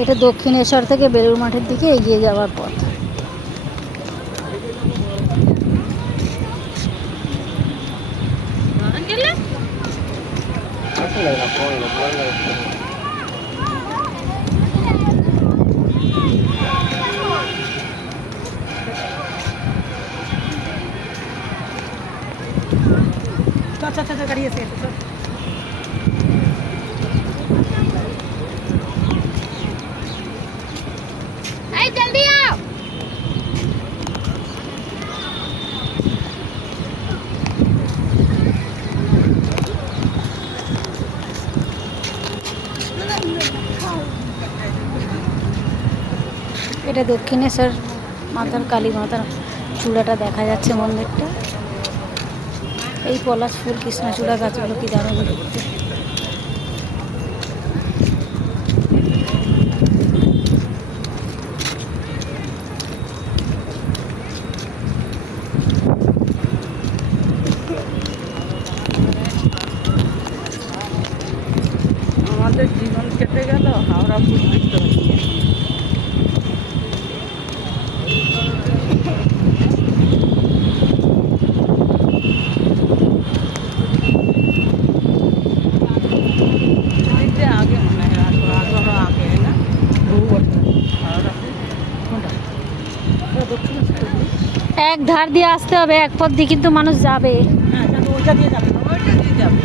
এটা দক্ষিণেশ্বর থেকে বেলুড় মাঠের দিকে এগিয়ে যাওয়ার পথ। গাড়ি আছে জলদি आओ। এটা দক্ষিণেশ্বর মাতার কালী মাতার চূড়াটা দেখা যাচ্ছে মন্দিরটা। এই পলাশ ফুল কৃষ্ণচূড়া গাছগুলো কি দারুণ দেখতে। আমাদের জীবন কেটে গেল হাওড়া ব্রিজ দেখতে পাচ্ছি। आगे मन है आगे है ना এক ধার দিয়ে আসতে হবে, এক পথ দিয়ে কিন্তু মানুষ যাবে। ওইটা দিয়ে যাবে, ওইটা দিয়ে যাবে।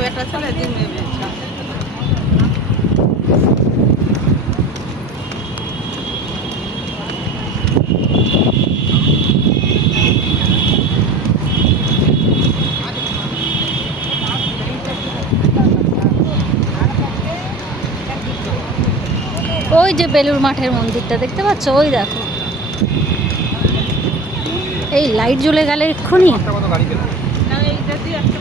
বেটা চলে দিন ওই যে বেলুড় মাঠের মন্দিরটা দেখতে পাচ্ছ, ওই দেখো। এই লাইট জ্বলে গেলে এক্ষুনি। না এইটা দিয়ে একটা